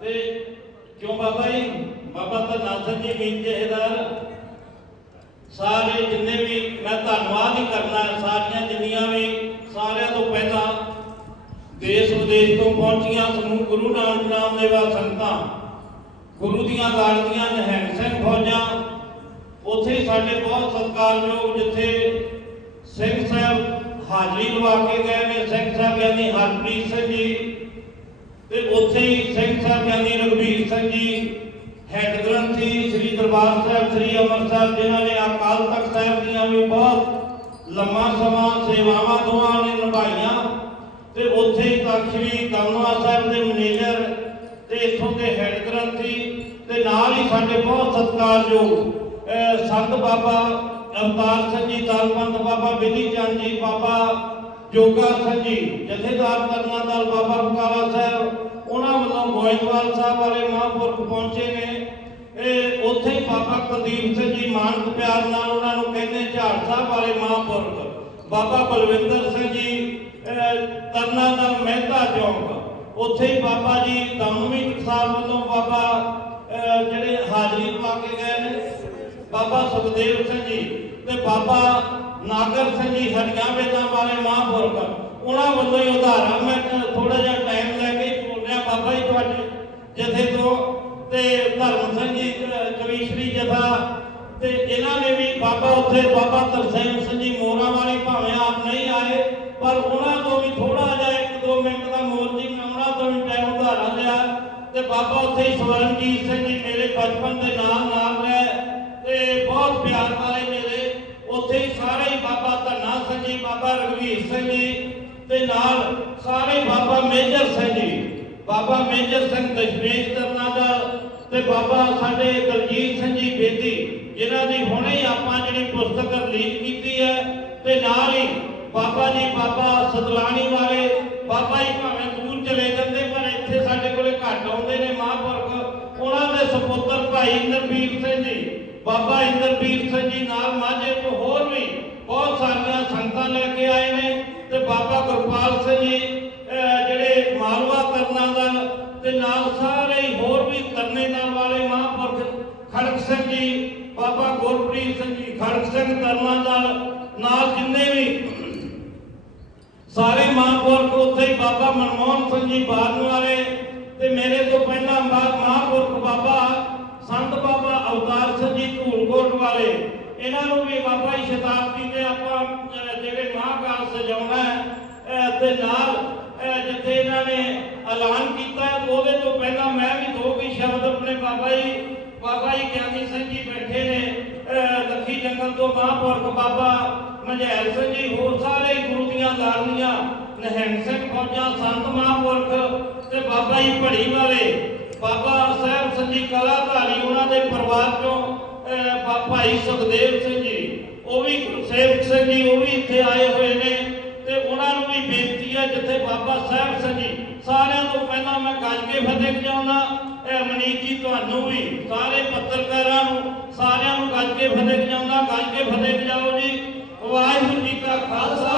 ਤੇ ਕਿਉਂ ਬਾਬਾ ਜੀ? ਬਾਬਾ ਧੰਨਾ ਸਿੰਘ ਜੀ ਮੀਤ ਜਹੇਦਾਰ ਸਾਰੇ ਜਿੰਨੇ ਵੀ ਮੈਂ ਧੰਨਵਾਦ ਹੀ ਕਰਨਾ, ਸਾਰੀਆਂ ਜਿੰਨੀਆਂ ਵੀ ਸਾਰਿਆਂ ਤੋਂ ਪਹਿਲਾਂ ਦੇਸ਼ ਵਿਦੇਸ਼ ਤੋਂ ਪਹੁੰਚੀਆਂ ਸਮੂਹ ਗੁਰੂ ਨਾਨਕ ਨਾਮ ਦੇਵਾ ਸੰਗਤਾਂ, ਗੁਰੂ ਦੀਆਂ ਲਾੜੀਆਂ ਨਿਹੰਗ ਸਿੰਘ ਫੌਜਾਂ, ਉੱਥੇ ਹੀ ਸਾਡੇ ਬਹੁਤ ਸਤਿਕਾਰਯੋਗ ਜਿੱਥੇ ਸਿੰਘ ਸਾਹਿਬ ਹਾਜ਼ਰੀ ਲਵਾ ਕੇ ਗਏ ਨੇ। ਸਿੰਘ ਸਾਹਿਬ ਯਾਨੀ ਹਰਪ੍ਰੀਤ ਸਿੰਘ ਜੀ ਤੇ ਉੱਥੇ ਹੀ ਸਿੰਘ ਸਾਹਿਬ ਯਾਨੀ ਰਘਬੀਰ ਸਿੰਘ ਜੀ ਹੈਡ ਗ੍ਰੰਥੀ ਸ੍ਰੀ ਦਰਬਾਰ ਸਾਹਿਬ, ਸ੍ਰੀ ਅੰਮ੍ਰਿਤਸਰ ਜਿਨ੍ਹਾਂ ਨੇ ਅਕਾਲ ਤਖਤ ਸਾਹਿਬ ਦੀਆਂ ਵੀ ਬਹੁਤ ਲੰਮਾ ਸਮਾਂ ਸੇਵਾਵਾਂ ਦੋਵਾਂ ਨੇ ਨਿਭਾਈਆਂ। ਤੇ ਉੱਥੇ ਹੀ ਤਖਤ ਸ੍ਰੀ ਦਮਨਾ ਸਾਹਿਬ ਦੇ ਮੈਨੇਜਰ ਤੇ ਇੱਥੋਂ ਦੇ ਹੈਡ ਗ੍ਰੰਥੀ ਤੇ ਨਾਲ ਹੀ ਸਾਡੇ ਬਹੁਤ ਸਤਿਕਾਰਯੋਗ ਸੰਤ ਬਾਬਾ ਅਵਤਾਰ ਸਿੰਘ ਜੀ ਦਲਪੰਤ ਬਾਬਾ ਬਿਧੀ ਚੰਦ ਜੀ, ਬਾਬਾ ਜੋਗਾ ਸਿੰਘ ਜਥੇਦਾਰ ਕਰਨਾ ਬਾਬਾ ਬਕਾਲਾ ਸਾਹਿਬ, ਉਹਨਾਂ ਵੱਲੋਂ ਗੋਇੰਦਵਾਲ ਸਾਹਿਬ ਵਾਲੇ ਮਹਾਂਪੁਰਖ ਪਹੁੰਚੇ ਨੇ। ਇਹ ਉੱਥੇ ਹੀ ਬਾਬਾ ਕੁਲਦੀਪ ਸਿੰਘ ਜੀ ਮਾਨਕ ਪਿਆਰ ਨਾਲ ਉਹਨਾਂ ਨੂੰ ਕਹਿੰਦੇ ਝਾੜ ਸਾਹਿਬ ਵਾਲੇ ਮਹਾਂਪੁਰਖ, ਬਾਬਾ ਬਲਵਿੰਦਰ ਸਿੰਘ ਜੀ ਅਹ ਮਹਿਤਾ ਚੌਂਕ, ਉੱਥੇ ਹੀ ਬਾਬਾ ਜੀ ਦਮਵੀ ਸਾਹਿਬ ਵੱਲੋਂ ਬਾਬਾ ਜਿਹੜੇ ਹਾਜ਼ਰੀ ਪਾ ਕੇ ਗਏ ਨੇ, ਬਾਬਾ ਸੁਖਦੇਵ ਸਿੰਘ ਜੀ ਤੇ ਬਾਬਾ ਨਾਗਰ ਸਿੰਘ ਜੀ ਸਾਡੀਆਂ ਵੇਦਾਂ ਵਾਲੇ ਮਹਾਂਪੁਰਖ। ਉਹਨਾਂ ਵੱਲੋਂ ਹੀ ਉਧਾਰਾ ਮੈਂ ਥੋੜਾ ਜਿਹਾ ਟਾਈਮ ਲੈ ਕੇ ਬੋਲ ਰਿਹਾ ਬਾਬਾ ਜੀ ਤੁਹਾਡੇ ਜਥੇ ਤੋਂ। ਤੇ ਧਰਮ ਸਿੰਘ ਜੀ, ਕਵੀਸ਼ਰੀ ਜਥਾ ਤੇ ਇਹਨਾਂ ਨੇ ਵੀ ਬਾਬਾ ਉੱਥੇ ਬਾਬਾ ਤਰਸੇਮ ਸਿੰਘ ਜੀ ਮੋਰਾਂ ਵਾਲੇ ਭਾਵੇਂ ਆਪ ਨਹੀਂ ਆਏ, ਪਰ ਉਹਨਾਂ ਤੋਂ ਵੀ ਥੋੜਾ ਜਿਹਾ 1-2 ਮਿੰਟ ਦਾ ਮੋਰ ਜੀ ਮੈਂ ਤੋਂ ਵੀ ਟਾਈਮ ਉਧਾਰਾ ਲਿਆ। ਤੇ ਬਾਬਾ ਉੱਥੇ ਹੀ ਸਵਰਨਜੀਤ ਸਿੰਘ ਜੀ ਮੇਰੇ ਬਚਪਨ ਦੇ ਨਾਲ ਨਾਲ ਰਹੇ। ਤੇ ਬਹੁਤ ਪਿਆਰ ਨਾਲ ਸਾਰੇ ਹੀ ਬਾਬਾ ਧੰਨਾ ਸਿੰਘ ਜੀ, ਬਾਬਾ ਰਘਵੀਰ ਸਿੰਘ ਜੀ ਤੇ ਨਾਲ ਸਾਰੇ ਬਾਬਾ ਮੇਜਰ ਸਿੰਘ ਜੀ, ਬਾਬਾ ਮੇਜਰ ਸਿੰਘ ਦਸ਼ਮੇਸ਼ ਕਰਨਾ ਦਾ ਤੇ ਬਾਬਾ ਸਾਡੇ ਦਲਜੀਤ ਸਿੰਘ ਜੀ ਬੇਦੀ, ਜਿਨ੍ਹਾਂ ਦੀ ਹੁਣੇ ਆਪਾਂ ਜਿਹੜੀ ਪੁਸਤਕ ਰਿਲੀਜ਼ ਕੀਤੀ ਹੈ ਤੇ ਨਾਲ ਹੀ ਬਾਬਾ ਜੀ, ਬਾਬਾ ਸਤਲਾਣੀ ਵਾਲੇ, ਬਾਬਾ ਜੀ ਭਾਵੇਂ ਦੂਰ ਚਲੇ ਜਾਂਦੇ ਪਰ ਇੱਥੇ ਸਾਡੇ ਕੋਲੇ ਘੱਟ ਆਉਂਦੇ ਨੇ ਮਹਾਂਪੁਰਖ, ਉਹਨਾਂ ਦੇ ਸੁਪੁੱਤਰ ਭਾਈ ਇੰਦਰਬੀਰ ਸਿੰਘ ਜੀ, ਬਾਬਾ ਇੰਦਰਬੀਰ ਸਿੰਘ ਜੀ ਨਾਲ ਮਾਝੇ ਤੋਂ ਹੋਰ ਵੀ ਬਹੁਤ ਸਾਰੀਆਂ ਸੰਗਤਾਂ ਲੈ ਕੇ ਆਏ ਨੇ ਤੇ ਬਾਬਾ ਗੁਰਪਾਲ ਸਿੰਘ ਜੀ ਜਿਹੜੇ ਮਾਲਵਾ ਕਰਨਾ ਦਾ ਤੇ ਨਾਲ ਸਾਰੇ ਹੋਰ ਵੀ ਕਰਨੇ ਨਾਲ ਵਾਲੇ ਮਹਾਂਪੁਰਖ ਖੜਕ ਸਿੰਘ ਜੀ, ਬਾਬਾ ਗੁਰਪ੍ਰੀਤ ਸਿੰਘ ਜੀ, ਖੜਕ ਸਿੰਘ ਕਰਨਾ ਦਾ ਨਾਲ ਜਿੰਨੇ ਵੀ ਸਾਰੇ ਮਹਾਂਪੁਰਖ ਉੱਥੇ ਹੀ ਬਾਬਾ ਮਨਮੋਹਨ ਸਿੰਘ ਜੀ ਬਾਰਨ ਵਾਲੇ ਤੇ ਮੇਰੇ ਤੋਂ ਪਹਿਲਾਂ ਮਹਾਂਪੁਰਖ ਬਾਬਾ ਸੰਤ ਬਾਬਾ ਅਵਤਾਰ ਸਿੰਘ ਜੀ ਧੂਲਕੋਟ ਵਾਲੇ, ਇਹਨਾਂ ਨੂੰ ਵੀ ਬਾਬਾ ਜੀ ਸ਼ਤਾਬਦੀ ਤੇ ਆਪਾਂ ਅਹ, ਜਿਹੜੇ ਮਹਾਂਕਾਲ ਸਜਾਉਣਾ ਹੈ ਅਹ, ਨਾਲ ਜਿੱਥੇ ਇਹਨਾਂ ਨੇ ਐਲਾਨ ਕੀਤਾ ਉਹਦੇ ਤੋਂ ਪਹਿਲਾਂ ਮੈਂ ਵੀ ਦੋ ਵੀ ਸ਼ਬਦ ਆਪਣੇ ਬਾਬਾ ਜੀ ਬਾਬਾ ਜੀ ਗਿਆਨੀ ਸਿੰਘ ਜੀ ਬੈਠੇ ਨੇ ਲੱਖੀ ਜੰਗਲ ਤੋਂ ਮਹਾਂਪੁਰਖ ਬਾਬਾ ਮਝੈਲ ਸਿੰਘ ਜੀ ਹੋਰ ਸਾਰੇ ਹੀ ਗੁਰੂ ਦੀਆਂ ਲਾੜੀਆਂ ਨਿਹੰਗ ਸਿੰਘ ਫੌਜਾਂ ਸੰਤ ਮਹਾਂਪੁਰਖ ਤੇ ਬਾਬਾ ਜੀ ਭੜੀ ਵਾਲੇ ਬਾਬਾ ਸਾਹਿਬ ਸਿੰਘ ਜੀ ਕਲਾਧਾਰੀ ਉਹਨਾਂ ਦੇ ਪਰਿਵਾਰ ਚੋਂ ਅਹ, ਬਾ- ਭਾਈ ਸੁਖਦੇਵ ਸਿੰਘ ਜੀ ਉਹ ਵੀ ਗੁਰਸੇਵਕ ਸਿੰਘ ਜੀ ਉਹ ਵੀ ਇੱਥੇ ਆਏ ਹੋਏ ਨੇ। ਤੇ ਉਹਨਾਂ ਨੂੰ ਵੀ ਬੇਨਤੀ ਹੈ, ਜਿੱਥੇ ਬਾਬਾ ਸਾਹਿਬ ਸਿੰਘ ਸਾਰਿਆਂ ਤੋਂ ਪਹਿਲਾਂ ਮੈਂ ਗੱਜ ਕੇ ਫਤਿਹ ਵਜਾਉਣਾ ਇਹ ਮਨੀਤ ਜੀ ਤੁਹਾਨੂੰ ਵੀ, ਸਾਰੇ ਪੱਤਰਕਾਰਾਂ ਨੂੰ, ਸਾਰਿਆਂ ਨੂੰ ਗੱਜ ਫਤਿਹ ਵਜਾਉਂਦਾ ਗੱਜ ਫਤਿਹ ਵਜਾਓ ਜੀ। ਵਾਹਿਗੁਰੂ ਜੀ ਕਾ ਖਾਲਸਾ,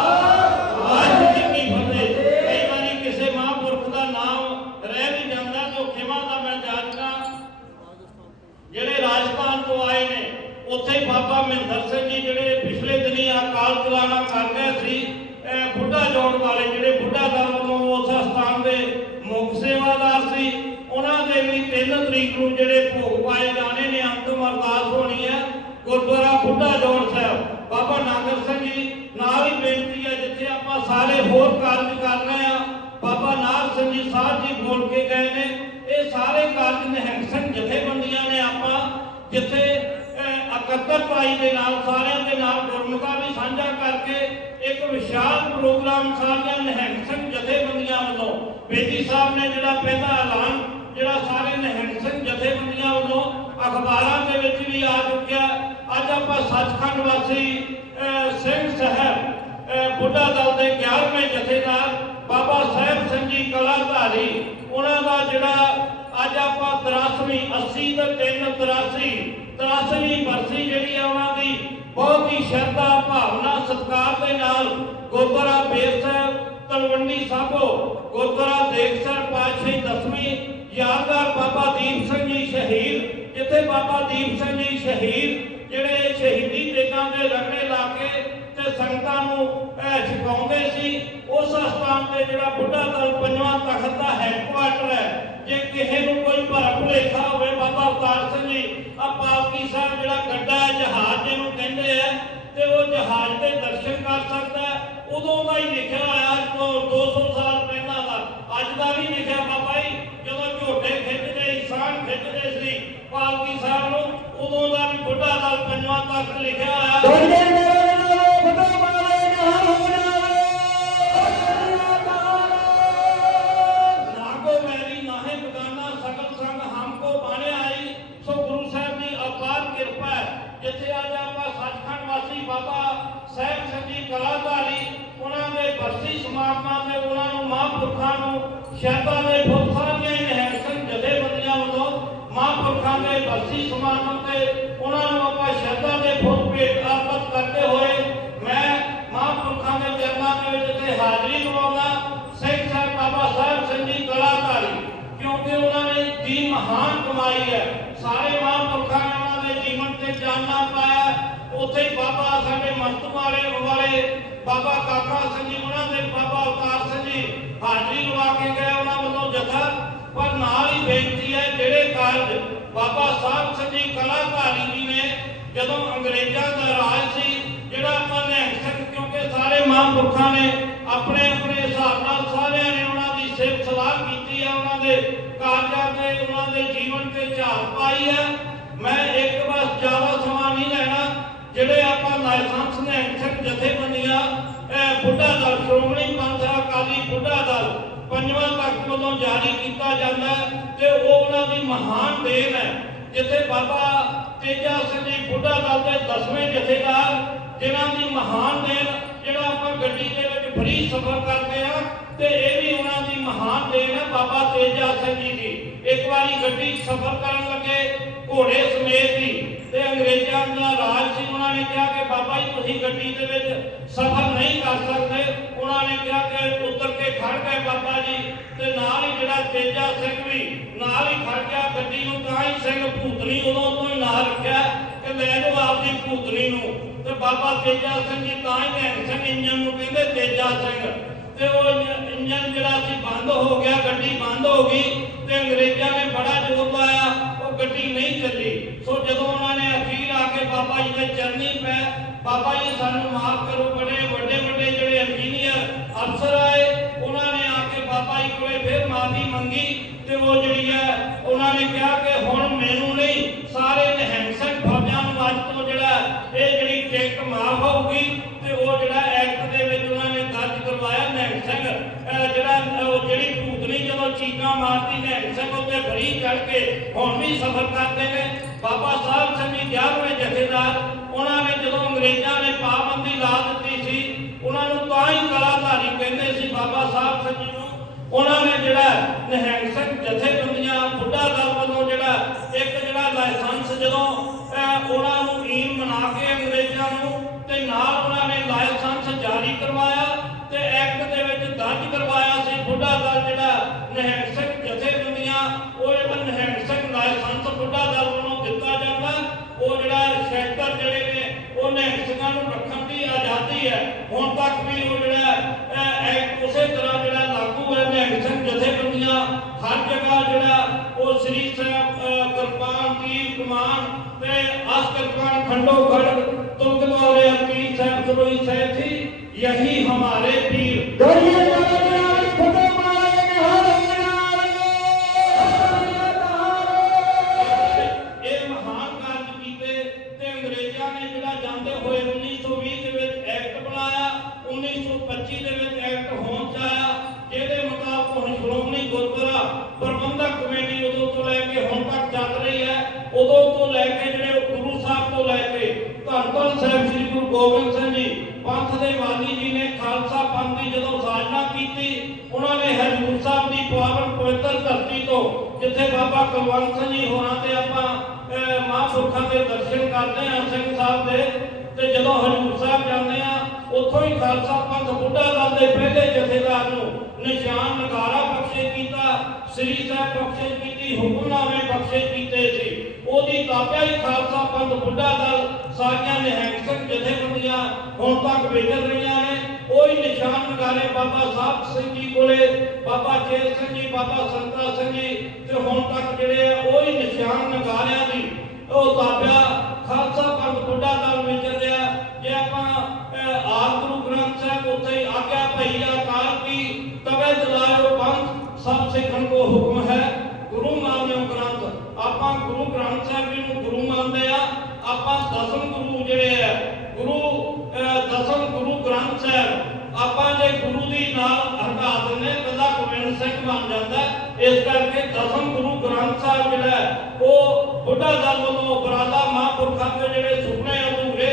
ਵਾਹਿਗੁਰੂ ਜੀ ਕੀ ਫਤਿਹ। ਕਈ ਵਾਰੀ ਕਿਸੇ ਮਹਾਂਪੁਰਖ ਦਾ ਨਾਮ ਰਹਿ ਵੀ ਜਾਂਦਾ ਤਾਂ ਖਿਮਾ ਦਾ ਮੈਂ ਜਾਣਦਾ ਜਿਹੜੇ ਰਾਜਸਥਾਨ ਤੋਂ ਆਏ ਨੇ, ਉੱਥੇ ਬਾਬਾ ਮਹਿੰਦਰ ਸਿੰਘ ਜੀ, ਜਿਹੜੇ ਪਿਛਲੇ ਦਿਨੀ ਅਕਾਲ ਚਲਾਣਾ ਕਰ ਗਏ ਸੀ ਬੁੱਢਾ ਜੋੜ ਵਾਲੇ ਜਿਹੜੇ ਬੁੱਢਾ ਦਲ ਵੱਲੋਂ ਉਸ ਸਥਾਨ ਦੇ ਮੁੱਖ ਸੇਵਾਦਾਰ ਸੀ, ਉਹਨਾਂ ਦੇ ਵੀ 3 ਤਰੀਕ ਨੂੰ ਜਿਹੜੇ ਭੋਗ ਪਾਏ ਜਾਣੇ ਨੇ, ਅੰਤਮ ਅਰਦਾਸ ਹੋਣੀ ਹੈ ਗੁਰਦੁਆਰਾ ਬੁੱਢਾ ਜੋੜ ਸਾਹਿਬ ਬਾਬਾ ਨਾਗਰ ਸਿੰਘ ਜੀ ਨਾਲ ਹੀ ਬੇਨਤੀ ਹੈ ਜਿੱਥੇ ਆਪਾਂ ਸਾਰੇ ਹੋਰ ਕਾਰਜ ਕਰ ਰਹੇ ਆ ਬਾਬਾ ਨਾਗ ਸਿੰਘ ਜੀ ਸਾਹਿਬ ਜੀ ਬੋਲ ਕੇ ਗਏ ਨੇ ਇਹ ਸਾਰੇ ਕਾਰਜ ਨਿਹੰਗ ਸਿੰਘ ਜਥੇਬੰਦੀਆਂ ਨੇ ਆਪਾਂ ਜਿੱਥੇ ਅਹ, ਇਕੱਤਰਤਾਈ ਦੇ ਨਾਲ ਸਾਰਿਆਂ ਦੇ ਨਾਲ ਗੁਰਮੁਖਾ ਵੀ ਸਾਂਝਾ ਕਰਕੇ ਇੱਕ ਵਿਸ਼ਾਲ ਪ੍ਰੋਗਰਾਮ ਸਾਰੀਆਂ ਨਿਹੰਗ ਸਿੰਘ ਜਥੇਬੰਦੀਆਂ ਵੱਲੋਂ ਬੇਦੀ ਸਾਹਿਬ ਨੇ ਜਿਹੜਾ ਪਹਿਲਾ ਐਲਾਨ ਜਿਹੜਾ ਸਾਰੇ ਨਿਹੰਗ ਸਿੰਘ ਜਥੇਬੰਦੀਆਂ ਵੱਲੋਂ ਅਖਬਾਰਾਂ ਦੇ ਵਿੱਚ ਵੀ ਆ ਚੁੱਕਿਆ ਅੱਜ ਆਪਾਂ ਸੱਚਖੰਡ ਵਾਸੀ ਸਿੰਘ ਸਾਹਿਬ ਬੁੱਢਾ ਦਲ ਦੇ 11ਵੇਂ ਜਥੇਦਾਰ ਬਾਬਾ ਸਾਹਿਬ ਸਿੰਘ ਜੀ ਕਲਾਧਾਰੀ, ਉਹਨਾਂ ਦਾ ਜਿਹੜਾ ਅੱਜ ਆਪਾਂ 83 80 ਤੇ 3 83 ਬਰਸੀ ਜਿਹੜੀ ਆ ਉਹਨਾਂ ਦੀ, ਬਹੁਤ ਹੀ ਸ਼ਰਧਾ, ਭਾਵਨਾ, ਸਤਿਕਾਰ ਦੇ ਨਾਲ ਗੁਰਦੁਆਰਾ ਬੇਰ ਸਾਹਿਬ, ਤਲਵੰਡੀ ਸਾਬੋ ਗੁਰਦੁਆਰਾ ਦੇਖਸਰ ਪਾਤਸ਼ਾਹੀ ਦਸਵੀਂ, ਯਾਦਗਾਰ ਬਾਬਾ ਦੀਪ ਸਿੰਘ ਜੀ ਸ਼ਹੀਦ, ਜਿੱਥੇ ਬਾਬਾ ਦੀਪ ਸਿੰਘ ਜੀ ਸ਼ਹੀਦ ਜਿਹੜੇ ਸ਼ਹੀਦੀ ਦੇਗਾਂ ਦੇ ਰਗੜੇ ਲਾ ਕੇ ਤੇ ਸੰਗਤਾਂ ਨੂੰ ਛਕਾਉਂਦੇ ਸੀ, ਉਸ ਸਥਾਨ ਤੇ ਜਿਹੜਾ ਬੁੱਢਾ ਦਲ ਪੰਜਵਾਂ ਤਖਤ ਦਾ ਹੈੱਡਕੁਆਟਰ ਹੈ, ਜੇ ਕਿਸੇ ਨੂੰ ਕੋਈ ਭਰਮ ਭੁਲੇਖਾ ਹੋਵੇ, ਬਾਬਾ ਅਵਤਾਰ ਸਿੰਘ ਜੀ ਆ ਪਾਲਕੀ ਸਾਹਿਬ ਜਿਹੜਾ ਗੱਡਾ ਹੈ, ਜਹਾਜ਼ ਜਿਹਨੂੰ ਕਹਿੰਦੇ ਆ, ਤੇ ਉਹ ਜਹਾਜ਼ ਦੇ ਦਰਸ਼ਨ ਕਰ ਸਕਦਾ ਉਦੋਂ ਦਾ ਹੀ ਲਿਖਿਆ ਹੋਇਆ, ਅੱਜ ਤੋਂ 200 ਸਾਲ ਪਹਿਲਾਂ ਦਾ। ਅੱਜ ਦਾ ਵੀ ਲਿਖਿਆ ਬਾਬਾ ਜੀ, ਜਦੋਂ ਝੋਟੇ ਖਿੱਚਦੇ ਇਨਸਾਨ ਖਿੱਚਦੇ ਸੀ ਪਾਲਕੀ ਸਾਹਿਬ ਨੂੰ ਉਦੋਂ ਦਾ ਵੀ ਬੁੱਢਾ ਦਲ ਪੰਜਵਾਂ ਤਖਤ ਲਿਖਿਆ ਹੋਇਆ। ਦੋਨੇ ਮੇਰੇ ਨਾਲ ਫਟੋ ਮਾਰੇ ਨਾ ਹੋਣਾ ਨਾਗੋ ਮੈਰੀ ਨਾਹੇ ਬਗਾਨਾ ਸਗਲ ਸੰਗ ਹਮਕੋ ਬਾਣੇ ਆਈ। ਸੋ ਗੁਰੂ ਸਾਹਿਬ ਦੀ ਅਪਾਰ ਕਿਰਪਾ ਹੈ। ਜਿੱਥੇ ਅੱਜ ਆਪਾਂ ਸੱਚਖੰਡ ਵਾਸੀ ਬਾਬਾ ਸਾਹਿਬ ਸਿੰਘ ਜੀ ਕਲਾਧਾਰੀ ਉਹਨਾਂ ਦੇ ਬਰਸੀ ਸਮਾਗਮਾਂ ਤੇ ਉਹਨਾਂ ਨੂੰ ਮਹਾਂਪੁਰਖਾਂ ਨੂੰ ਸ਼ਰਧਾ ਦੇ ਬਹੁਤ ਸਾਰੀਆਂ ਮਹਾਂਪੁਰਖਾਂ ਦੇ ਬਰਸੀ ਸਮਾਗਮ ਤੇ ਉਹਨਾਂ ਨੂੰ ਆਪਾਂ ਸ਼ਰਧਾ ਦੇ ਫੁੱਲ ਭੇਟ ਅਰਪਿਤ ਕਰਦੇ ਹੋਏ ਮੈਂ ਮਹਾਂਪੁਰਖਾਂ ਦੇ ਚਰਨਾਂ ਦੇ ਵਿੱਚ ਤੇ ਹਾਜ਼ਰੀ ਲਵਾਉਂਦਾ ਸਿੰਘ ਸਾਹਿਬ ਬਾਬਾ ਸਾਹਿਬ ਸਿੰਘ ਜੀ ਕਲਾਕਾਰੀ, ਕਿਉਂਕਿ ਉਹਨਾਂ ਨੇ ਦੀ ਮਹਾਨ ਕਮਾਈ ਹੈ। ਸਾਰੇ ਮਹਾਂਪੁਰਖਾਂ ਨੇ ਉਹਨਾਂ ਦੇ ਜੀਵਨ ਤੇ ਜਾਨਣਾ ਪਾਇਆ। ਉੱਥੇ ਹੀ ਬਾਬਾ ਸਾਡੇ ਮਸਤ ਵਾਲੇ ਵਾਲੇ ਬਾਬਾ ਕਾਕਾ ਸਿੰਘ ਜੀ ਉਹਨਾਂ ਦੇ ਬਾਬਾ ਅਵਤਾਰ ਸਿੰਘ ਜੀ ਹਾਜ਼ਰੀ ਲਵਾ ਕੇ ਗਏ। ਉਹਨਾਂ ਵੱਲੋਂ ਜਥਾ ਪਰ ਨਾਲ ਹੀ ਬੇਨਤੀ ਹੈ, ਜਿਹੜੇ ਕਾਰਜ ਬਾਬਾ ਸਾਹਿਬ ਸਿੰਘ ਜੀ ਕਲਾਕਾਰੀ ਜੀ ਨੇ ਜਦੋਂ ਅੰਗਰੇਜ਼ਾਂ ਦਾ ਰਾਜ ਸੀ, ਜਿਹੜਾ ਆਪਾਂ ਨਿਹੰਗ ਸਿੰਘ ਕਿਉਂਕਿ ਸਾਰੇ ਮਹਾਂਪੁਰਖਾਂ ਨੇ ਆਪਣੇ ਆਪਣੇ ਹਿਸਾਬ ਨਾਲ ਸਾਰਿਆਂ ਨੇ ਉਹਨਾਂ ਦੀ ਸਿਫਤ ਸਲਾਹ ਕੀਤੀ ਹੈ ਉਹਨਾਂ ਦੇ ਕਾਰਜਾਂ ਤੇ, ਉਹਨਾਂ ਦੇ ਜੀਵਨ ਤੇ ਝਾਲ ਪਾਈ ਹੈ ਮੈਂ ਇੱਕ ਵਾਰ ਜ਼ਿਆਦਾ ਸਮਾਂ ਨਹੀਂ ਲੈਣਾ, ਜਿਹੜੇ ਆਪਾਂ ਲਾਇਸੈਂਸ ਨਿਹੰਗ ਸਿੰਘ ਜਥੇਬੰਦੀਆਂ ਬੁੱਢਾ ਦਲ, ਸ਼੍ਰੋਮਣੀ ਪੰਥ ਅਕਾਲੀ ਬੁੱਢਾ ਦਲ ਪੰਜਵਾਂ ਤਖਤ ਵੱਲੋਂ ਜਾਰੀ ਕੀਤਾ ਜਾਂਦਾ ਹੈ ਤੇ ਉਹ ਉਹਨਾਂ ਦੀ ਮਹਾਨ ਦੇਣ ਹੈ, ਜਿੱਥੇ ਬਾਬਾ ਤੇਜਾ ਸਿੰਘ ਜੀ ਬੁੱਢਾ ਦਲ ਦੇ 10ਵੇਂ ਜਥੇਦਾਰ, ਜਿਨ੍ਹਾਂ ਦੀ ਮਹਾਨ ਦੇਣ, ਜਿਹੜਾ ਆਪਾਂ ਗੱਡੀ ਦੇ ਵਿੱਚ ਫਰੀ ਸਫ਼ਰ ਕਰਦੇ ਆ ਤੇ ਇਹ ਵੀ ਉਹਨਾਂ ਦੀ ਮਹਾਨ ਦੇਣ ਹੈ ਬਾਬਾ ਤੇਜਾ ਸਿੰਘ ਜੀ ਦੀ। ਇੱਕ ਵਾਰੀ ਗੱਡੀ ਸਫ਼ਰ ਕਰਨ ਲੱਗੇ ਘੋੜੇ ਸਮੇਤ ਹੀ ਤੇ ਅੰਗਰੇਜ਼ਾਂ ਦਾ ਰਾਜ ਸੀ, ਉਹਨਾਂ ਨੇ ਕਿਹਾ ਕਿ ਬਾਬਾ ਜੀ, ਤੁਸੀਂ ਗੱਡੀ ਦੇ ਵਿੱਚ ਸਫ਼ਰ ਨਹੀਂ ਕਰ ਸਕਦੇ। ਉਹਨਾਂ ਨੇ ਕਿਹਾ ਕਿ ਉਤਰ ਕੇ ਖੜ ਗਏ ਬਾਬਾ ਜੀ ਤੇ ਨਾਲ ਹੀ ਜਿਹੜਾ ਤੇਜਾ ਸਿੰਘ ਵੀ ਨਾਲ ਹੀ ਖੜ ਗਿਆ। ਗੱਡੀ ਨੂੰ ਤਾਂ ਹੀ ਸਿੰਘ ਭੂਤਨੀ ਉਦੋਂ ਤੋਂ ਹੀ ਨਾਂ ਰੱਖਿਆ ਕਿ ਲੈ ਜਾਓ ਆਪਦੀ ਭੂਤਨੀ ਨੂੰ। ਤੇ ਬਾਬਾ ਤੇਜਾ ਸਿੰਘ ਜੀ ਤਾਂ ਹੀ ਨਿਹੰਗ ਸਿੰਘ ਇੰਜਨ ਨੂੰ ਕਹਿੰਦੇ ਤੇਜਾ ਸਿੰਘ। ਤੇ ਉਹ ਇੰਜ- ਇੰਜਨ ਜਿਹੜਾ ਸੀ, ਬੰਦ ਹੋ ਗਿਆ, ਗੱਡੀ ਬੰਦ ਹੋ ਗਈ। ਤੇ ਅੰਗਰੇਜ਼ਾਂ ਨੇ ਬੜਾ ਜ਼ੋਰ ਲਾਇਆ ਉਹ ਗੱਡੀ ਨਹੀਂ ਚੱਲੀ। ਸੋ ਜਦੋਂ ਉਹਨਾਂ ਨੇ ਅਖੀਰ ਆ ਕੇ ਬਾਬਾ ਜੀ ਦੇ ਚਰਨੀ ਪੈ, ਬਾਬਾ ਜੀ ਸਾਨੂੰ ਮਾਫ ਕਰੋ, ਬੜੇ ਵੱਡੇ ਵੱਡੇ ਜਿਹੜੇ ਇੰਜੀਨੀਅਰ ਅਫਸਰ ਆਏ, ਉਹਨਾਂ ਨੇ ਆ ਕੇ ਬਾਬਾ ਜੀ ਕੋਲੇ ਫਿਰ ਮਾਫੀ ਮੰਗੀ ਤੇ ਉਹ ਜਿਹੜੀ ਹੈ, ਉਹਨਾਂ ਨੇ ਕਿਹਾ ਕਿ ਹੁਣ ਮੈਨੂੰ ਸਫ਼ਰ ਕਰਦੇ ਨੇ। ਬਾਬਾ ਸਾਹਿਬ ਸਿੰਘ ਜੀ 11ਵੇਂ ਜਥੇਦਾਰ, ਉਹਨਾਂ ਨੇ ਜਦੋਂ ਅੰਗਰੇਜ਼ਾਂ ਨੇ ਪਾਬੰਦੀ ਲਾ ਦਿੱਤੀ ਸੀ, ਉਹਨਾਂ ਨੂੰ ਤਾਂ ਹੀ ਕਲਾਧਾਰੀ ਕਹਿੰਦੇ ਸੀ ਬਾਬਾ ਸਾਹਿਬ ਸਿੰਘ ਜੀ ਨੂੰ। ਉਹਨਾਂ ਨੇ ਜਿਹੜਾ ਨਿਹੰਗ ਸਿੰਘ ਜਥੇਬੰਦੀਆਂ ਬੁੱਢਾ ਦਲ ਵੱਲੋਂ ਜਿਹੜਾ ਇੱਕ ਜਿਹੜਾ ਲਾਇਸੈਂਸ ਜਦੋਂ ਅਹ, ਉਹਨਾਂ ਨੂੰ ਈਨ ਬਣਾ ਕੇ ਅੰਗਰੇਜ਼ਾਂ ਨੂੰ ਤੇ ਨਾਲ ਉਹਨਾਂ ਨੇ ਲਾਇਸੈਂਸ ਜਾਰੀ ਕਰਵਾਇਆ ਤੇ ਐਕਟ ਦੇ ਵਿੱਚ ਦਰਜ ਕਰਵਾਇਆ ਸੀ ਬੁੱਢਾ ਦਲ ਜਿਹੜਾ ਨਿਹੰਗ ਸਿੰਘ ਜਥੇਬੰਦੀਆਂ ਉਹ ਜਿਹੜਾ ਨਿਹੰਗ ਸਿੰਘ ਲਾਇਸੈਂਸ ਬੁੱਢਾ ਦਲ ਵੱਲੋਂ ਦਿੱਤਾ ਜਾਂਦਾ ਉਹ ਜਿਹੜਾ ਸੈਕਟਰ ਜਿਹੜੇ ਨੇ ਉਹ ਨਿਹੰਗ ਸਿੰਘਾਂ ਨੂੰ ਰੱਖਣ ਦੀ ਆਜ਼ਾਦੀ ਹੈ ਹੁਣ ਤੱਕ ਵੀ ਉਹ ਜਿਹੜਾ ਅਹ, ਐਕਟ ਉਸੇ ਤਰ੍ਹਾਂ ਜਿਹੜਾ ਲਾਗੂ ਹੈ ਨਿਹੰਗ ਸਿੰਘ ਜਥੇਬੰਦੀਆਂ ਹਰ ਜਗ੍ਹਾ ਜਿਹੜਾ ਉਹ ਸ੍ਰੀ ਸਾਹਿਬ ਅਹ, ਕਿਰਪਾਨ ਤੀਰ ਕਮਾਨ ਤੇ ਅਸ ਕਿਰਪਾਨ ਖੰਡੋ ਖੜ ਤੁਮ ਕਲੋਰੇ ਅਪੀਰ ਸਾਹਿਬ ਸਰੋਈ ਸਾਹਿਬ ਥੀ ਯਹੀ ਹੋਰਾਂ ਤੇ ਆਪਾਂ ਮਹਾਂਪੁਰਖਾਂ ਦੇ ਦਰਸ਼ਨ ਕਰਦੇ ਹਾਂ ਸਿੰਘ ਸਾਹਿਬ ਦੇ। ਤੇ ਜਦੋਂ ਹਜ਼ੂਰ ਸਾਹਿਬ ਜਾਂਦੇ ਆ ਉੱਥੋਂ ਹੀ ਖਾਲਸਾ ਪੰਥ ਬੁੱਢਾ ਦਲ ਦੇ ਪਹਿਲੇ ਜਥੇਦਾਰ ਨੂੰ ਨਿਸ਼ਾਨ ਨਗਾਰਾ ਬਖਸ਼ੇ ਕੀਤਾ, ਸ੍ਰੀ ਸਾਹਿਬ ਬਖਸ਼ੇ ਕੀਤੀ, ਹੁਕਮਨਾਮੇ ਬਖਸ਼ੇ ਕੀਤੇ ਸੀ। ਉਹਦੀ ਤਾਬਿਆ ਹੀ ਖਾਲਸਾ ਪੰਥ ਬੁੱਢਾ ਦਲ ਸਾਰੀਆਂ ਨਿਹੰਗ ਸਿੰਘ ਜਥੇਬੰਦੀਆਂ ਹੁਣ ਤੱਕ ਵਿਚਰ ਰਹੀਆਂ ਨੇ। ਉਹੀ ਨਿਸ਼ਾਨ ਨਗਾਰੇ ਬਾਬਾ ਸਾਹਿਬ ਸਿੰਘ ਜੀ ਕੋਲੇ, ਬਾਬਾ ਚੇਤ ਸਿੰਘ ਜੀ, ਬਾਬਾ ਸੰਤਾ ਸਿੰਘ ਜੀ, ਤੇ ਹੁਣ ਤੱਕ ਜਿਹੜੇ ਆ, ਉਹੀ ਨਿਸ਼ਾਨ ਨਗਾਰਿਆਂ ਦੀ ਉਹ ਤਾਬਿਆ ਖਾਲਸਾ ਪੰਥ ਬੁੱਢਾ ਦਲ ਵਿਚਰ ਰਿਹਾ ਜੇ ਆਪਾਂ ਆਪ ਗੁਰੂ ਗ੍ਰੰਥ ਸਾਹਿਬ ਉੱਥੇ ਹੀ ਆਗਿਆ ਭਈਆ ਕਾਲ ਕੀ, ਤਵੇ ਜਲਾਇਓ ਪੰਥ, ਸਭ ਸਿੱਖਣ ਕੋ ਹੁਕਮ ਹੈ। ਗੁਰੂ ਮਾਨਿਓ ਗ੍ਰੰਥ, ਆਪਾਂ ਗੁਰੂ ਗ੍ਰੰਥ ਸਾਹਿਬ ਜੀ ਨੂੰ ਗੁਰੂ ਮੰਨਦੇ ਆ, ਆਪਾਂ ਦਸਮ ਗੁਰੂ ਜਿਹੜੇ ਆ ਗੁਰੂ ਅਹ, ਦਸਮ ਗੁਰੂ ਗ੍ਰੰਥ ਸਾਹਿਬ ਆਪਾਂ ਜੇ ਗੁਰੂ ਦੀ ਨਾਲ ਹਟਾ ਦਿੰਦੇ ਤਾਂ ਗੋਬਿੰਦ ਸਿੰਘ ਬਣ ਜਾਂਦਾ ਹੈ। ਇਸ ਕਰਕੇ ਦਸਮ ਗੁਰੂ ਗ੍ਰੰਥ ਸਾਹਿਬ ਜਿਹੜਾ ਹੈ, ਉਹ ਬੁੱਢਾ ਦਲ ਵੱਲੋਂ ਉਪਰਾਲਾ ਮਹਾਂਪੁਰਖਾਂ ਦੇ ਜਿਹੜੇ ਸੁਪਨੇ ਅਧੂਰੇ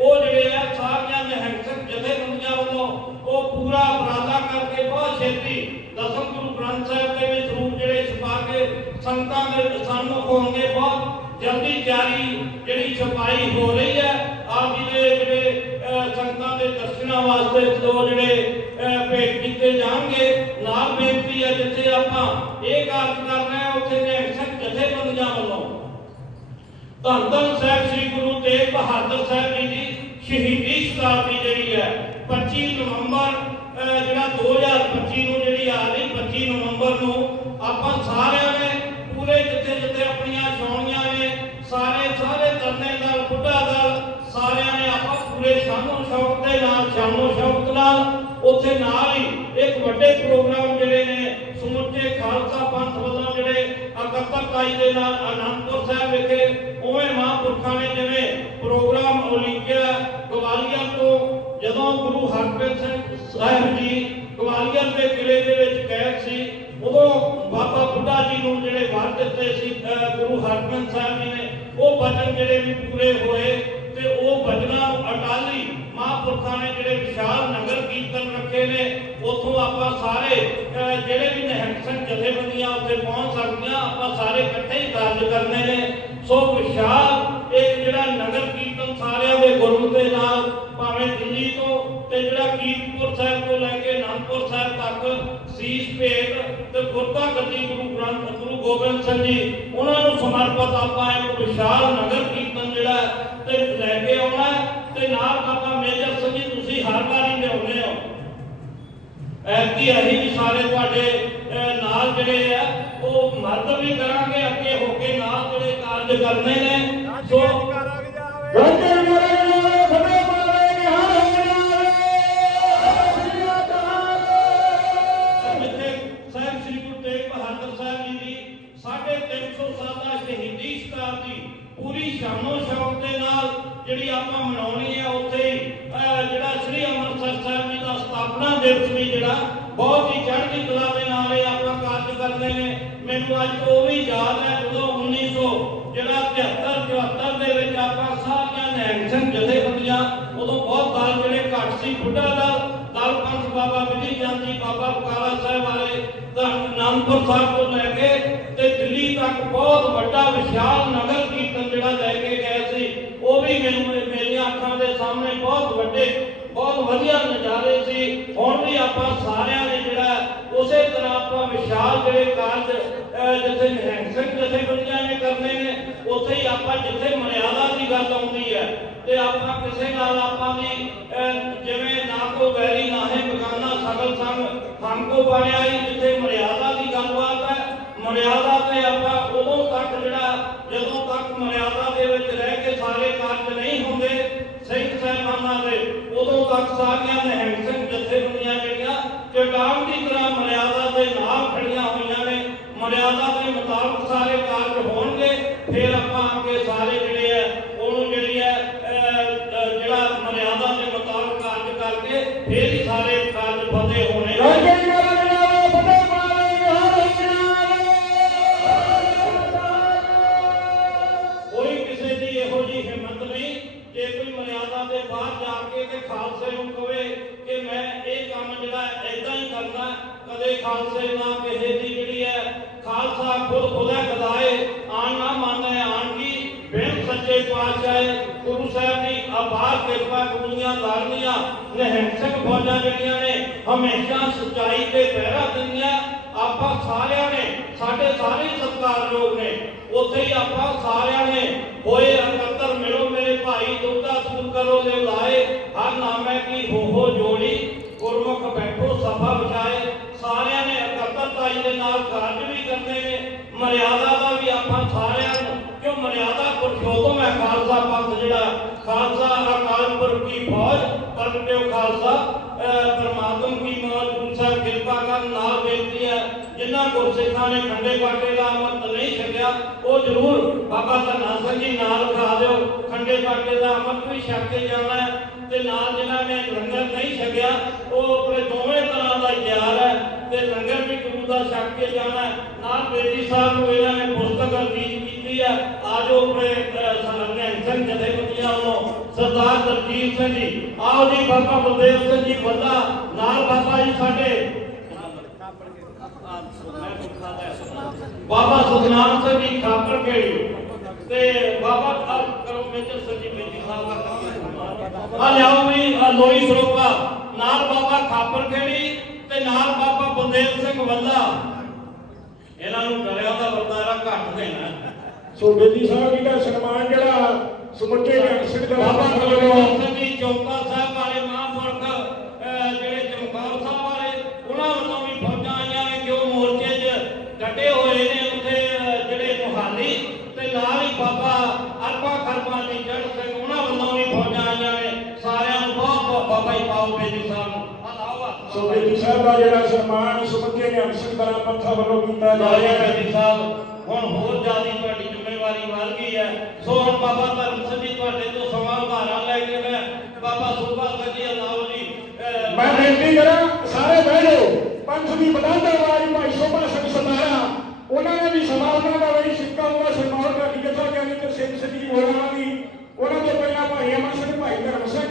ਉਹ ਜਿਹੜੇ ਆ ਸਾਰੀਆਂ ਨਿਹੰਗ ਸਿੰਘ ਜਥੇਬੰਦੀਆਂ ਵੱਲੋਂ ਉਹ ਪੂਰਾ ਉਪਰਾਲਾ ਕਰਕੇ ਬਹੁਤ ਛੇਤੀ ਦਸਮ ਗੁਰੂ ਗ੍ਰੰਥ ਸਾਹਿਬ ਦੇ ਵਿੱਚ ਰੂਪ ਜਿਹੜੇ ਛਪਾ ਕੇ ਸੰਗਤਾਂ ਦੇ ਸਾਹਮਣੇ ਹੋਣਗੇ ਬਹੁਤ ਜਲਦੀ ਤਿਆਰੀ ਜਿਹੜੀ ਛਪਾਈ ਹੋ ਰਹੀ ਹੈ। ਆਪ ਜੀ ਦੇ ਜਿਹੜੇ ਅਹ, ਦੇ ਦਰਸ਼ਨਾਂ ਵਾਸਤੇ ਜੋ ਜਿਹੜੇ ਭੇਟ ਕੀਤੇ ਜਾਣਗੇ। ਨਾਲ ਬੇਨਤੀ ਹੈ ਜਿੱਥੇ ਆਪਾਂ ਇਹ ਕਾਰਜ ਕਰਨਾ ਹੈ ਉੱਥੇ ਨੇ ਜਥੇਬੰਦੀਆਂ ਵੱਲੋਂ। ਧੰਨ ਸਾਹਿਬ ਸ੍ਰੀ ਗੁਰੂ ਤੇਗ ਬਹਾਦਰ ਸਾਹਿਬ ਜੀ ਦੀ ਸ਼ਹੀਦੀ ਸ਼ਤਾਬਦੀ ਜਿਹੜੀ ਹੈ 25 ਨਵੰਬਰ ਜਿਹੜਾ 2025 ਨੂੰ ਜਿਹੜੀ ਆ ਰਹੀ 25 ਨਵੰਬਰ ਨੂੰ, ਆਪਾਂ ਸਾਰਿਆਂ ਨੇ ਪੂਰੇ ਜਿੱਥੇ ਜਿੱਥੇ ਆਪਣੀਆਂ ਛਾਉਣੀਆਂ ਨੇ, ਸਾਰੇ ਸਾਰੇ ਤਰਨੇ ਦਲ, ਬੁੱਢਾ ਦਲ, ਸਾਰਿਆਂ ਨੇ ਆਪਾਂ ਪੂਰੇ ਸ਼ਾਨੋ ਸ਼ੌਕ ਦੇ ਨਾਲ ਸ਼ਾਨੋ ਸ਼ੌਕ ਨਾਲ, ਉੱਥੇ ਨਾਲ ਹੀ ਇੱਕ ਵੱਡੇ ਪ੍ਰੋਗਰਾਮ ਜਿਹੜੇ ਨੇ, ਸਮੁੱਚੇ ਖਾਲਸਾ ਪੰਥ ਵੱਲੋਂ ਜਿਹੜੇ ਇਕੱਤਰਤਾਈ ਦੇ ਨਾਲ ਅਨੰਦਪੁਰ ਸਾਹਿਬ ਵਿਖੇ, ਉਵੇਂ ਮਹਾਂਪੁਰਖਾਂ ਨੇ ਜਿਵੇਂ ਪ੍ਰੋਗਰਾਮ ਉਲੀਕਿਆ ਗਵਾਲੀਅਰ ਤੋਂ, ਜਦੋਂ ਗੁਰੂ ਹਰਗੋਬਿੰਦ ਸਿੰਘ ਸਾਹਿਬ ਜੀ, ਗਵਾਲੀਅਰ ਦੇ ਕਿਲੇ ਦੇ ਵਿੱਚ ਕੈਦ ਸੀ। ਉਦੋਂ ਬਾਬਾ ਬੁੱਢਾ ਜੀ ਨੂੰ ਜਿਹੜੇ ਵਰ ਦਿੱਤੇ ਸੀ ਗੁਰੂ ਹਰਗੋਬਿੰਦ ਸਾਹਿਬ ਜੀ ਨੇ, ਉਹ ਬਚਨ ਜਿਹੜੇ ਵੀ ਪੂਰੇ ਹੋਏ ਤੇ ਉਹ ਬਚਨਾਂ ਨੂੰ ਅਟਾਲੀ ਮਹਾਂਪੁਰਖਾਂ ਨੇ ਜਿਹੜੇ ਵਿਸ਼ਾਲ ਨਗਰ ਕੀਰਤਨ ਰੱਖੇ ਨੇ, ਉੱਥੋਂ ਆਪਾਂ ਸਾਰੇ ਜਿਹੜੇ ਵੀ ਨਿਹੰਗ ਸਿੰਘ ਜਥੇਬੰਦੀਆਂ ਉੱਥੇ ਪਹੁੰਚ ਸਕਦੀਆਂ, ਆਪਾਂ ਸਾਰੇ ਇਕੱਠੇ ਹੀ ਕਾਰਜ ਕਰਨੇ ਨੇ। ਸੋ ਵਿਸ਼ਾਲ ਇੱਕ ਜਿਹੜਾ ਨਗਰ ਕੀਰਤਨ ਸਾਰਿਆਂ ਦੇ ਗੁਰੂ ਸੀਸ ਭੇਟ ਤੇ ਗੁਰਤਾ ਗੱਦੀ ਗੁਰੂ ਗ੍ਰੰਥ ਗੁਰੂ ਗੋਬਿੰਦ ਸਿੰਘ ਜੀ ਉਹਨਾਂ ਨੂੰ ਸਮਰਪਿਤ ਆਪਾਂ ਇੱਕ ਵਿਸ਼ਾਲ ਨਗਰ ਕੀਰਤਨ ਜਿਹੜਾ ਤੇ ਲੈ ਕੇ ਆਉਣਾ ਤੇ ਨਾਲ ਬਾਬਾ ਮੇਜਰ ਸਿੰਘ ਜੀ ਤੁਸੀਂ ਹਰ ਵਾਰੀ ਲਿਆਉਂਦੇ ਹੋ। ਐਤਕੀ ਅਸੀਂ ਵੀ ਸਾਰੇ ਤੁਹਾਡੇ ਨਾਲ ਜਿਹੜੇ ਆ ਉਹ ਮਦਦ ਵੀ ਕਰਾਂਗੇ ਅੱਗੇ ਹੋ ਕੇ ਨਾਲ ਜਿਹੜੇ ਕਾਰਜ ਕਰਨੇ ਨੇ। ਸੋ ਜੋਤੇ ਆਪਾਂ ਮਨਾਉਣੀ ਹੈ ਉੱਥੇ ਜਿਹੜਾ ਸ੍ਰੀ ਅੰਮ੍ਰਿਤਸਰ ਸਾਹਿਬ ਜੀ ਦਾ ਸਥਾਪਨਾ ਦਿਵਸ ਵੀ ਜਿਹੜਾ, ਬਹੁਤ ਹੀ ਚੜ੍ਹਦੀ ਕਲਾ ਦੇ ਨਾਲ ਇਹ ਆਪਾਂ ਕਾਰਜ ਕਰਦੇ ਨੇ। ਮੈਨੂੰ ਅੱਜ ਉਹ ਵੀ ਯਾਦ ਹੈ, ਜਦੋਂ 1900 ਜਿਹੜਾ 73 74 ਦੇ ਵਿੱਚ ਆਪਾਂ ਸਾਰੀਆਂ ਨਿਹੰਗ ਸਿੰਘ ਜਥੇਬੰਦੀਆਂ ਉਦੋਂ ਬਹੁਤ ਦਲ ਜਿਹੜੇ ਘੱਟ ਸੀ, ਬੁੱਢਾ ਦਲ ਦਲ ਪੰਥ ਬਾਬਾ ਵਿਧੀ ਚੰਦ ਜੀ, ਬਾਬਾ ਬਕਾਲਾ ਸਾਹਿਬ ਵਾਲੇ, ਤਾਂ ਸਾਹਿਬ ਤੋਂ ਲੈ ਕੇ ਤੇ ਦਿੱਲੀ ਤੱਕ ਬਹੁਤ ਵੱਡਾ ਵਿਸ਼ਾਲ ਨਗਰ ਕੀਰਤਨ ਜਿਹੜਾ ਲੈ ਕੇ ਗਏ ਸੀ, ਉਹ ਵੀ ਮੈਨੂੰ ਅੱਖਾਂ ਦੇ ਸਾਹਮਣੇ ਬਹੁਤ ਵੱਡੇ, ਬਹੁਤ ਵਧੀਆ ਨਜ਼ਾਰੇ ਸੀ। ਹੁਣ ਵੀ ਆਪਾਂ ਸਾਰਿਆਂ ਨੇ ਜਿਹੜਾ ਉਸੇ ਤਰ੍ਹਾਂ ਆਪਾਂ ਵਿਸ਼ਾਲ ਜਿਹੜੇ ਕਾਰਜ ਜਿੱਥੇ ਨਿਹੰਗ ਸਿੰਘ ਜਥੇਬੰਦੀਆਂ ਨੇ ਕਰਨੇ ਨੇ, ਉੱਥੇ ਹੀ ਆਪਾਂ ਜਿੱਥੇ ਮਰਿਆਦਾ ਦੀ ਗੱਲ ਆਉਂਦੀ ਹੈ, ਤੇ ਆਪਾਂ ਕਿਸੇ ਨਾਲ ਆਪਾਂ ਦੀ ਜਿਵੇਂ ਨਾ ਕੋ ਵੈਰੀ, ਨਾ ਹੈ ਬਗਾਨਾ, ਸਗਲ ਸੰਗ ਹਮਕੋ ਬਣਿਆ ਹੀ ਜਿੱਥੇ ਮਰਿਆਦਾ ਦੀ ਗੱਲਬਾਤ ਹੈ ਮਰਿਆਦਾ ਤੇ ਆਪਾਂ ਉਦੋਂ ਤੱਕ ਜਿਹੜਾ, ਜਦੋਂ ਤੱਕ ਮਰਿਆਦਾ ਦੇ ਵਿੱਚ ਰਹਿ ਕੇ ਸਾਰੇ ਕਾਰਜ ਨਹੀਂ ਹੁੰਦੇ ਸਿੰਘ ਸਾਹਿਬਾਨਾਂ ਦੇ ਉਦੋਂ ਤੱਕ ਸਾਰੀਆਂ ਨਿਹੰਗ ਸਿੰਘ ਜਥੇਬੰਦੀਆਂ ਜਿਹੜੀਆਂ ਚਟਾਨ ਦੀ ਤਰ੍ਹਾਂ ਮਰਿਆਦਾ ਦੇ ਨਾਲ ਖੜੀਆਂ ਹੋਈਆਂ ਨੇ ਮਰਿਆਦਾ ਦੇ ਮੁਤਾਬਕ ਸਾਰੇ ਕਾਰਜ ਹੋਣਗੇ ਫਿਰ ਆਪਾਂ ਅੱਗੇ ਸਾਰੇ ਜਿਹੜੇ ਆ ਉਹਨੂੰ ਜਿਹੜੀ ਹੈ ਅਹ, ਜਿਹੜਾ ਮਰਿਆਦਾ ਦੇ ਮੁਤਾਬਕ ਕਾਰਜ ਕਰਕੇ ਫਿਰ ਸਾਰੇ ਆਪਾਂ ਸਾਰਿਆਂ ਨੇ, ਸਾਡੇ ਸਾਰੇ ਹੀ ਸਤਿਕਾਰਯੋਗ ਨੇ, ਉੱਥੇ ਹੀ ਆਪਾਂ ਸਾਰਿਆਂ ਨੇ ਹੋਏ ਇਕੱਤਰ ਮਿਲੋ ਮੇਰੇ ਭਾਈ, ਦੁੱਧਾ ਸੂਰ ਕਰੋ ਦੇ ਲਾਏ, ਹਰ ਨਾਮੇ ਕੀ ਹੋ ਜੋੜੀ, ਗੁਰਮੁਖ ਬੈਠੋ, ਸਭਾ ਵਿਚਾਏ ਸਾਰਿਆਂ ਨੇ ਇਕੱਤਰਤਾਈ ਦੇ ਨਾਲ ਕਾਰਜ ਵੀ ਕਰਨੇ ਨੇ, ਮਰਿਆਦਾ ਦਾ ਵੀ ਆਪਾਂ ਸਾਰਿਆਂ ਨੂੰ, ਕਿਉਂ ਮਰਿਆਦਾ ਪੁਰਸ਼ੋਤਮ ਹੈ ਖਾਲਸਾ ਪੰਥ ਜਿਹੜਾ, ਖਾਲਸਾ ਅਕਾਲ ਪੁਰਖ ਕੀ ਫੌਜ ਪ੍ਰਗਟਿਓ ਖਾਲਸਾ, ਅਹ ਕੀ ਮੌਜ ਸਾਹਿਬ ਕਿਰਪਾ ਕਰਨ ਨਾਲ ਬੇਨਤੀ ਜਿਨ੍ਹਾਂ ਗੁਰਸਿੱਖਾਂ ਨੇ ਖੰਡੇ ਬਾਟੇ ਦਾ ਅੰਮ੍ਰਿਤ ਨਹੀਂ ਛਕਿਆ ਉਹ ਜ਼ਰੂਰ ਬਾਬਾ ਧੰਨਾ ਜੀ ਨਾਲ ਖਾ ਦਿਓ ਖੰਡੇ ਬਾਟੇ ਦਾ ਅੰਮ੍ਰਿਤ ਵੀ ਛਕ ਕੇ ਜਾਣਾ ਹੈ ਤੇ ਨਾਲ ਜਿਨ੍ਹਾਂ ਨੇ ਲੰਗਰ ਨਹੀਂ ਛਕਿਆ ਉਹ ਆਪਣੇ ਦੋਵੇਂ ਤਰ੍ਹਾਂ ਦਾ ਤਿਆਰ ਹੈ ਤੇ ਲੰਗਰ ਵੀ ਗੁਰੂ ਦਾ ਛਕ ਕੇ ਜਾਣਾ ਹੈ। ਨਾਲ ਬੇਦੀ ਸਾਹਿਬ ਨੂੰ ਇਹਨਾਂ ਨੇ ਪੁਸਤਕ ਅਰਪੀਤ ਕੀਤੀ ਹੈ। ਆਜੋ ਆਪਣੇ ਸਰਨੇ ਸਿੰਘ ਜਥੇਬੰਦੀਆਂ ਵੱਲੋਂ, ਸਰਦਾਰ ਦਲਜੀਤ ਸਿੰਘ ਜੀ। ਆਓ ਜੀ, ਬਾਬਾ ਬਲਦੇਵ ਸਿੰਘ ਜੀ, ਵੱਡਾ, ਨਾਲ ਬਾਬਾ ਜੀ ਸਾਡੇ ਬਾਬਾ ਸੁਖਨਾਮ ਸਿੰਘ ਜੀ ਖਾਪਰ ਖੇੜੀ। ਤੇ ਬਾਬਾ ਕਰੋ ਮੇਜਰ ਸਿੰਘ ਜੀ ਮੇਜੀ ਸਾਹਿਬ ਦਾ ਆ ਲਿਆਓ ਵੀ ਲੋਈ ਸਰੋਪਾ। ਨਾਲ ਬਾਬਾ ਖਾਪਰ ਖੇੜੀ ਤੇ ਨਾਲ ਬਾਬਾ ਬਲਦੇਵ ਸਿੰਘ ਵੱਲਾ। ਇਹਨਾਂ ਨੂੰ ਡਰਿਆ ਦਾ ਵਰਤਾਰਾ ਘੱਟ ਦੇਣਾ। ਸੋ ਬੇਦੀ ਸਾਹਿਬ ਜੀ ਦਾ ਸਨਮਾਨ ਜਿਹੜਾ ਸਮੁੱਚੇ ਜਨ ਸਿੰਘ ਦਾ ਬਾਬਾ ਬਲਦੇਵ ਸਿੰਘ ਜੀ ਚੌਂਕਾ ਸਾਹਿਬ ਵਾਲੇ ਮਹਾਂਪੁਰਖ ਅਹ ਜਿਹੜੇ ਚਮਕੌਰ ਸਾਹਿਬ ਵਾਲੇ ਉਹਨਾਂ ਵੱਲੋਂ ਵੀ ਫੌਜਾਂ ਆਈਆਂ ਨੇ ਜੋ ਮੋਰਚੇ 'ਚ ਡਟੇ ਹੋਏ ਨੇ ਉੱਥੇ ਅਹ ਜਿਹੜੇ ਮੁਹਾਲੀ ਤੇ ਨਾਲ ਹੀ ਬਾਬਾ ਅਰਪਾ ਖਰਪਾ ਦੀ ਜੜ ਸਿੰਘ ਉਹਨਾਂ ਵੱਲੋਂ ਵੀ ਫੌਜਾਂ ਆਈਆਂ ਨੇ ਸਾਰਿਆਂ ਨੂੰ ਬਹੁਤ ਬਹੁਤ ਬਾਬਾ ਜੀ ਪਾਓ ਬੇਦੀ ਸਾਹਿਬ ਨੂੰ ਹਲਾਓ ਹੱਥ ਸੋ ਬੇਦੀ ਸਾਹਿਬ ਦਾ ਜਿਹੜਾ ਸਨਮਾਨ ਸਮੁੱਚੇ ਜਨ ਸਿੰਘ ਦਾ ਪੰਥਾ ਵੱਲੋਂ ਕੀਤਾ ਜਾ ਰਿਹਾ ਹੈ। ਬੇਦੀ ਸਾਹਿਬ ਹੁਣ ਹੋਰ ਜ਼ਿਆਦੀ ਤੁਹਾਡੀ ਜ਼ਿੰਮੇਵਾਰੀ ਵੱਧ ਗਈ ਹੈ। ਸੋ ਹੁਣ ਬਾਬਾ ਧਰਮ ਸਿੰਘ ਜੀ ਤੁਹਾਡੇ ਤੋਂ ਸਮਾਂ ਉਧਾਰਾਂ ਲੈ ਕੇ ਮੈਂ ਬਾਬਾ ਸੂਬਾ ਸਿੰਘ ਜੀ ਅਲਾਓ ਜੀ ਮੈਂ ਬੇਨਤੀ ਕਰਾਂ ਸਾਰੇ ਬਹਿ ਜਾਓ। ਪੰਥ ਦੀ ਬਦਾਂਦਾ ਵਾਲੀ ਭਾਈ ਸ਼ੋਭਾ ਸਿੰਘ ਸਤਾਰਾ ਉਹਨਾਂ ਨੇ ਵੀ ਸਮਾਂ ਉਹਨਾਂ ਦਾ ਵਈ ਸਿੱਕਾ ਉਹਨਾਂ ਸਰਨੌਰ ਦਾ ਜਥਾ ਗਿਆਨੀ ਤੇ ਸਿੰਘ ਸਿੰਘ ਜੀ ਹੋਰਾਂ ਦੀ ਉਹਨਾਂ ਤੋਂ ਪਹਿਲਾਂ ਭਾਈ ਅਮਰ ਸਿੰਘ ਭਾਈ ਧਰਮ ਸਿੰਘ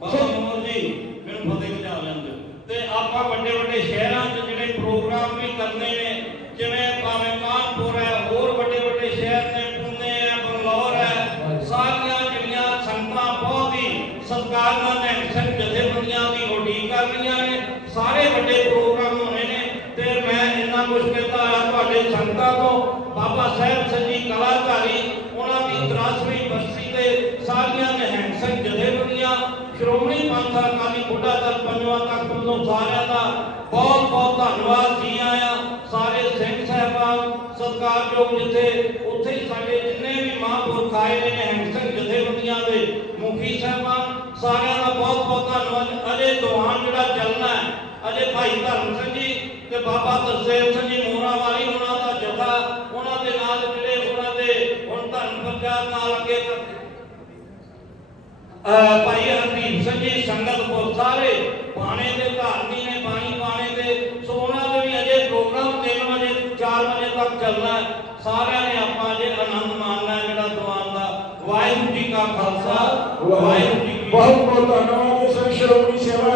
ਬਾਬਾ ਮੋਹਨ ਜੀ ਮੈਨੂੰ ਫਤਿਹ ਬਜਾ ਲੈਂਦੇ ਤੇ ਆਪਾਂ ਵੱਡੇ ਵੱਡੇ ਸ਼ਹਿਰਾਂ 'ਚ ਜਿਹੜੇ ਪ੍ਰੋਗਰਾਮ ਵੀ ਕਰਨੇ ਨੇ, ਜਿਵੇਂ ਭਾਵੇਂ ਕਾਨਪੁਰ ਹੈ, ਹੋਰ ਵੱਡੇ ਵੱਡੇ ਸ਼ਹਿਰ ਨੇ, ਪੁਣੇ ਹੈ, ਬੰਗਲੌਰ ਹੈ, ਸਾਰੀਆਂ ਜਿਹੜੀਆਂ ਸੰਗਤਾਂ ਬਹੁਤ ਹੀ ਸਤਿਕਾਰ ਨਾਲ ਨੇ ਜਥੇਬੰਦੀਆਂ ਦੀ ਉਡੀਕ ਕਰ ਰਹੀਆਂ ਨੇ, ਸਾਰੇ ਵੱਡੇ ਪ੍ਰੋਗਰਾਮ ਹੋਣੇ ਨੇ, ਤੇ ਮੈਂ ਇੰਨਾ ਕੁਝ ਕਹਿੰਦਾ ਆ ਤੁਹਾਡੇ ਸੰਗਤਾਂ ਤੋਂ, ਬਾਬਾ ਸਾਹਿਬ ਸਿੰਘ ਜੀ ਕਲਾਕਾਰੀ, ਉਹਨਾਂ ਦੀ 83ਵੀਂ ਬਰਸੀ ਤੇ ਸਾਰੀਆਂ ਨਿਹੰਗ ਸਿੰਘ ਜਥੇਬੰਦੀਆਂ, ਸ਼੍ਰੋਮਣੀ ਪੰਥ ਅਕਾਲੀ ਬੁੱਢਾ ਦਲ ਪੰਜਵਾਂ ਤੱਕ ਵੱਲੋਂ ਸਾਰਿਆਂ ਦਾ ਬਹੁਤ ਬਹੁਤ ਧੰਨਵਾਦ ਜੀ ਆਇਆਂ। ਸਾਰੇ ਸਿੰਘ ਸਾਹਿਬਾਨ, ਸਤਿਕਾਰਯੋਗ ਜਿੱਥੇ ਉੱਥੇ ਹੀ ਸਾਡੇ ਜਿੰਨੇ ਵੀ ਮਹਾਂਪੁਰਖ ਆਏ ਨੇ ਨਿਹੰਗ ਜਥੇਬੰਦੀਆਂ ਦੇ ਮੁਖੀ ਸਾਹਿਬਾਨ, ਸਾਰਿਆਂ ਦਾ ਬਹੁਤ ਬਹੁਤ ਧੰਨਵਾਦ। ਅਜੇ ਦੁਆਨ ਜਿਹੜਾ ਚੱਲਣਾ ਹੈ, ਅਜੇ ਭਾਈ ਧਰਮ ਸਿੰਘ ਜੀ ਤੇ ਬਾਬਾ ਤਰਸੇਮ ਸਿੰਘ ਜੀ ਮੋਹਰਾ ਵਾਲੀ ਉਹਨਾਂ ਦਾ ਜਥਾ, ਉਹਨਾਂ ਦੇ ਨਾਲ ਜਿਹੜੇ ਉਹਨਾਂ ਦੇ ਹੁਣ ਧਰਮ ਪ੍ਰਚਾਰ ਨਾਲ ਅੱਗੇ ਭਾਈ ਹਰਦੀਪ ਸਿੰਘ ਜੀ, ਸੰਗਤਪੁਰ ਸਾਰੇ ਬਾਣੇ ਦੇ ਧਾਰਨੀ ਨੇ ਬਾਣੀ ਬਾਣੇ ਦੇ। ਸੋ ਉਹਨਾਂ ਦੇ ਵੀ ਅਜੇ ਪ੍ਰੋਗਰਾਮ 3 ਵਜੇ 4 ਵਜੇ ਤੱਕ ਚੱਲਣਾ। ਸਾਰਿਆਂ ਨੇ ਆਪਾਂ ਜੇ ਆਨੰਦ ਮਾਣਨਾ ਜਿਹੜਾ ਦੀਵਾਨ ਦਾ। ਵਾਹਿਗੁਰੂ ਜੀ ਕਾ ਖਾਲਸਾ ਵਾਹਿਗੁਰੂ ਜੀ ਬਹੁਤ ਬਹੁਤ ਧੰਨਵਾਦ ਇਸ ਸ਼੍ਰੋਮਣੀ ਸੇਵਾ